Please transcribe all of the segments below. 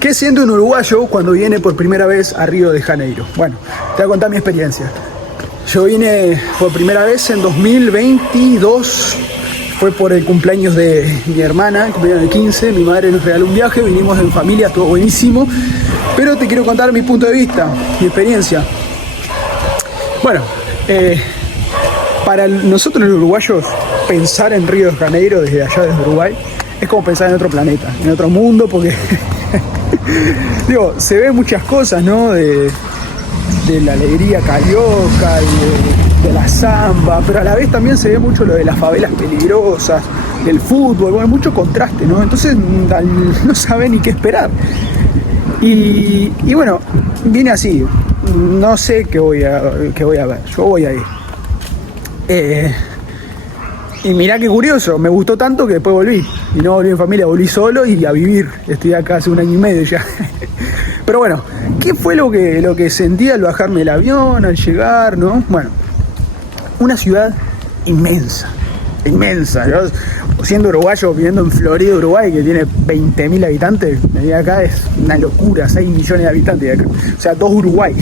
¿Qué siente un uruguayo cuando viene por primera vez a Río de Janeiro? Bueno, te voy a contar mi experiencia. Yo vine por primera vez en 2022, fue por el cumpleaños de mi hermana, el cumpleaños del 15, mi madre nos regaló un viaje, vinimos en familia, estuvo buenísimo, pero te quiero contar mi punto de vista, mi experiencia. Bueno, para nosotros los uruguayos, pensar en Río de Janeiro desde allá, desde Uruguay, es como pensar en otro planeta, en otro mundo, porque digo, se ven muchas cosas, ¿no? De la alegría carioca y de la samba, pero a la vez también se ve mucho lo de las favelas peligrosas, del fútbol, bueno, mucho contraste, ¿no? Entonces no sabe ni qué esperar. Y bueno, vine así, no sé qué voy a ver, yo voy a ir. Y mirá qué curioso, me gustó tanto que después volví. Y no volví en familia, volví solo y a vivir. Estoy acá hace 1 año y medio ya. Pero bueno, ¿qué fue lo que sentí al bajarme del avión, al llegar, no? Bueno, una ciudad inmensa, inmensa. Yo, siendo uruguayo, viviendo en Florida, Uruguay, que tiene 20.000 habitantes, venir acá es una locura, 6 millones de habitantes de acá. O sea, 2 Uruguay.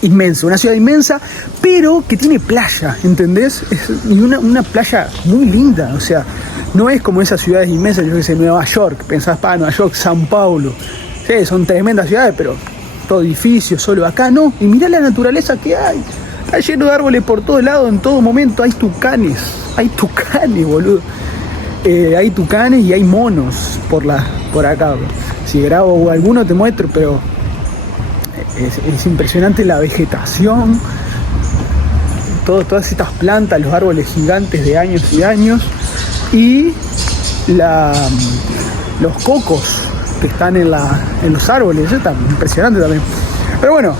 Inmenso, una ciudad inmensa, pero que tiene playa, ¿entendés? Y una playa muy linda, o sea, no es como esas ciudades inmensas, yo que sé, Nueva York, pensás, Nueva York, San Paulo, sí, son tremendas ciudades, pero todo edificios, solo acá no, y mirá la naturaleza que hay lleno de árboles por todos lados, en todo momento, hay tucanes, boludo, hay tucanes y hay monos por acá, si grabo alguno te muestro, pero es impresionante la vegetación, todas estas plantas, los árboles gigantes de años y años, y los cocos que están en los árboles, eso está impresionante también. Pero bueno,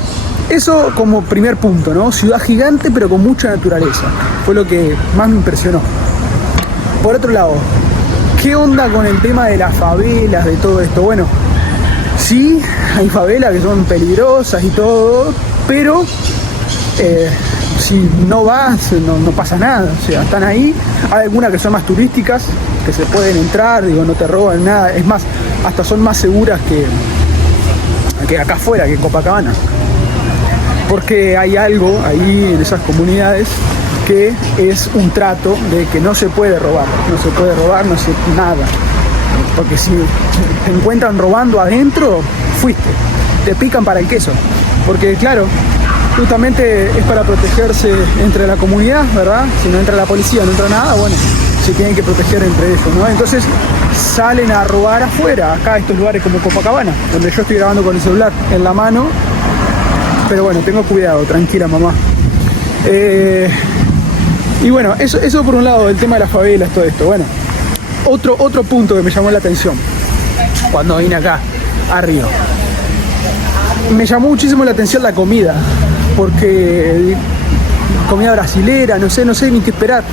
eso como primer punto, ¿no? Ciudad gigante pero con mucha naturaleza, fue lo que más me impresionó. Por otro lado, ¿qué onda con el tema de las favelas, de todo esto? Bueno, sí, hay favelas que son peligrosas y todo, pero si no vas, no pasa nada, o sea, están ahí. Hay algunas que son más turísticas, que se pueden entrar, digo, no te roban nada, es más, hasta son más seguras que acá afuera, que en Copacabana. Porque hay algo ahí en esas comunidades que es un trato de que no se puede robar, nada. Porque si te encuentran robando adentro, fuiste, te pican para el queso. Porque claro, justamente es para protegerse entre la comunidad, ¿verdad? Si no entra la policía, no entra nada, bueno, se tienen que proteger entre ellos, ¿no? Entonces salen a robar afuera, acá estos lugares como Copacabana, donde yo estoy grabando con el celular en la mano. Pero bueno, tengo cuidado, tranquila mamá. Y bueno, eso por un lado, el tema de las favelas, todo esto. Bueno, otro punto que me llamó la atención cuando vine acá a Río. Me llamó muchísimo la atención la comida, porque comida brasilera, no sé ni qué esperar.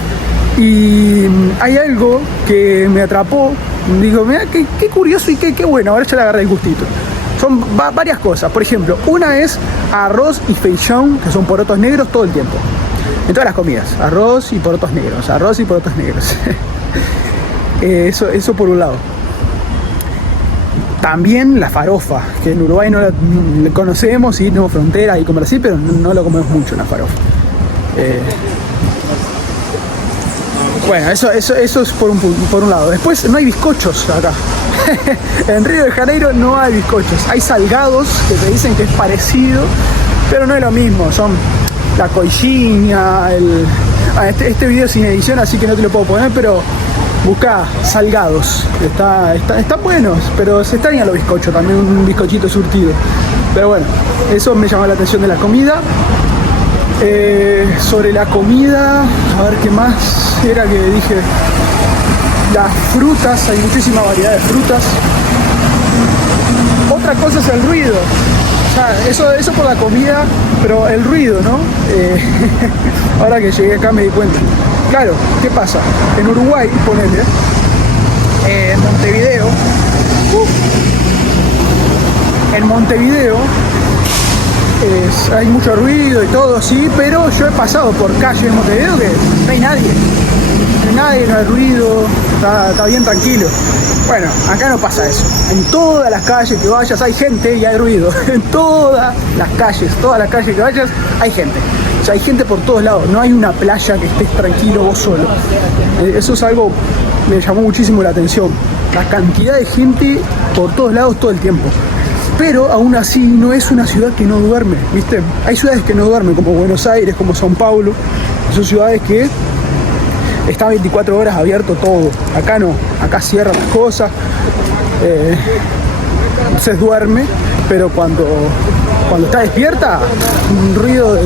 Y hay algo que me atrapó, digo, mira, qué curioso y qué bueno, ahora ya le agarré el gustito. Son varias cosas, por ejemplo, una es arroz y feijão, que son porotos negros todo el tiempo. En todas las comidas, arroz y porotos negros. Eso por un lado. También la farofa, que en Uruguay no la conocemos, sí, tenemos frontera y comer así, pero no lo comemos mucho, la farofa. Bueno, eso es por un lado. Después no hay bizcochos acá. En Río de Janeiro no hay bizcochos. Hay salgados que te dicen que es parecido, pero no es lo mismo. Son la coxinha, este video es sin edición, así que no te lo puedo poner, pero busca salgados. Están buenos, pero se extraña los bizcochos, también un bizcochito surtido. Pero bueno, eso me llamó la atención de la comida. Sobre la comida, a ver qué más era que dije. Las frutas, hay muchísima variedad de frutas. Otra cosa es el ruido. O sea, eso por la comida, pero el ruido, ¿no? Ahora que llegué acá me di cuenta. Claro, ¿qué pasa? En Uruguay, ponele, en Montevideo, hay mucho ruido y todo, sí, pero yo he pasado por calles en Montevideo que no hay nadie. no hay nadie, no hay ruido, está bien tranquilo. Bueno, acá no pasa eso. En todas las calles que vayas hay gente y hay ruido. En todas las calles que vayas hay gente. O sea, hay gente por todos lados. No hay una playa que estés tranquilo vos solo. Eso es algo que me llamó muchísimo la atención. La cantidad de gente por todos lados todo el tiempo. Pero aún así no es una ciudad que no duerme, ¿viste? Hay ciudades que no duermen, como Buenos Aires, como São Paulo. Son ciudades que está 24 horas abierto todo. Acá no, acá cierran las cosas, se duerme, pero cuando está despierta, un ruido.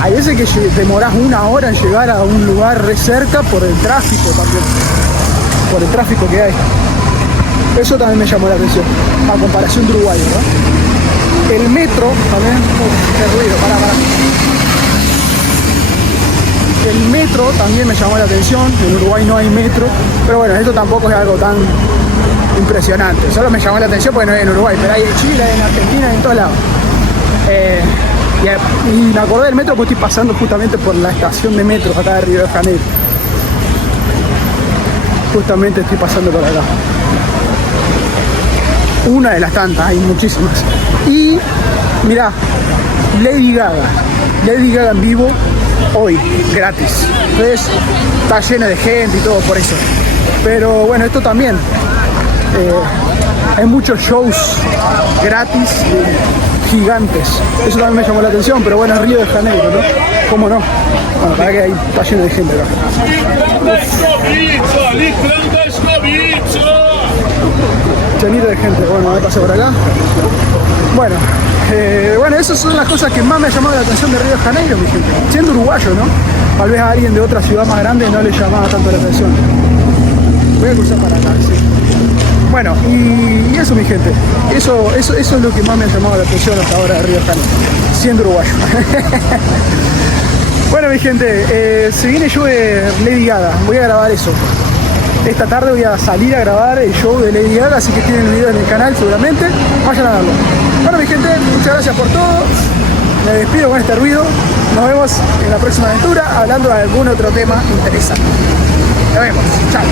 Hay veces que demorás 1 hora en llegar a un lugar re cerca por el tráfico también, por el tráfico que hay. Eso también me llamó la atención, a comparación de Uruguay, ¿no? El metro también, qué ruido, pará. El metro también me llamó la atención. En Uruguay no hay metro, pero bueno, esto tampoco es algo tan impresionante. Solo me llamó la atención porque no hay en Uruguay, pero hay en Chile, en Argentina, en todos lados. Y me acordé del metro porque estoy pasando justamente por la estación de metro acá de Río de Janeiro. Justamente estoy pasando por acá. Una de las tantas, hay muchísimas. Y mirá, Lady Gaga en vivo hoy, gratis. Entonces está lleno de gente y todo por eso. Pero bueno, esto también. Hay muchos shows gratis gigantes. Eso también me llamó la atención, pero bueno, es Río de Janeiro, ¿no? ¿Cómo no? Bueno, para que ahí está lleno de gente acá. Llenito de gente. Bueno, voy a pasar por acá. Bueno, esas son las cosas que más me ha llamado la atención de Río de Janeiro, mi gente. Siendo uruguayo, ¿no? Tal vez a alguien de otra ciudad más grande no le llamaba tanto la atención. Voy a cruzar para acá, sí. Bueno, y eso, mi gente. Eso es lo que más me ha llamado la atención hasta ahora de Río de Janeiro, siendo uruguayo. Bueno, mi gente, se viene el show de Lady Gaga. Voy a grabar eso. Esta tarde voy a salir a grabar el show de Lady Gaga, así que tienen el video en el canal seguramente. Vayan a verlo. Bueno, mi gente, muchas gracias por todo. Me despido con este ruido. Nos vemos en la próxima aventura hablando de algún otro tema interesante. Nos vemos. Chao.